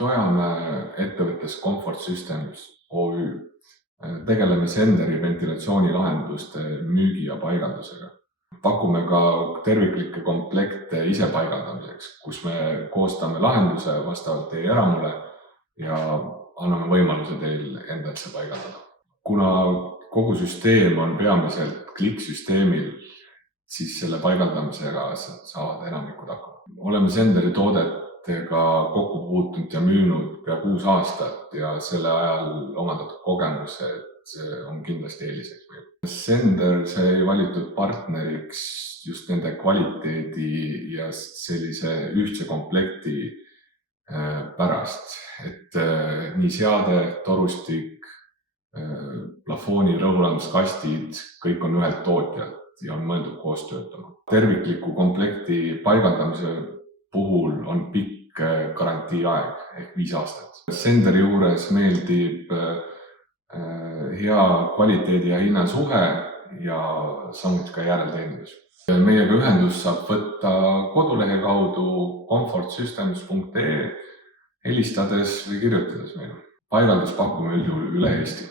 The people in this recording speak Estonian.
Toiame ettevõttes Comfort Systems OÜ. Tegeleme Senderi ventilatsioonilahenduste müügi ja paigaldusega. Pakume ka terviklikke komplekte isepaigaldamiseks, kus me koostame lahenduse vastavalt teie eramule ja anname võimaluse teil endalt see paigaldada. Kuna kogu süsteem on peamiselt klikksüsteemil, siis selle paigaldamisega saavad enamikud hakkama. Oleme Senderi toodetega kokku puutunud ja müünud pea 6 aastat ja selle ajal omandatud kogemused on kindlasti eeliseks meil. Sender sai valitud partneriks just nende kvaliteedi ja sellise ühtse komplekti pärast, et nii seade, torustik, plafooni rõhulandskastid, kõik on ühelt tootjalt ja on mõeldud koos töötama. Tervikliku komplekti paigaldamise puhul on pikk garantiiaeg ehk 5 aastat. Senderi juures meeldib hea kvaliteedi ja hinna suhe ja samuti ka järelteenindus. Meiega ühendust saab võtta kodulehe kaudu comfortsystems.ee, helistades või kirjutades meile. Paigaldus pakume üldjuhul üle Eesti.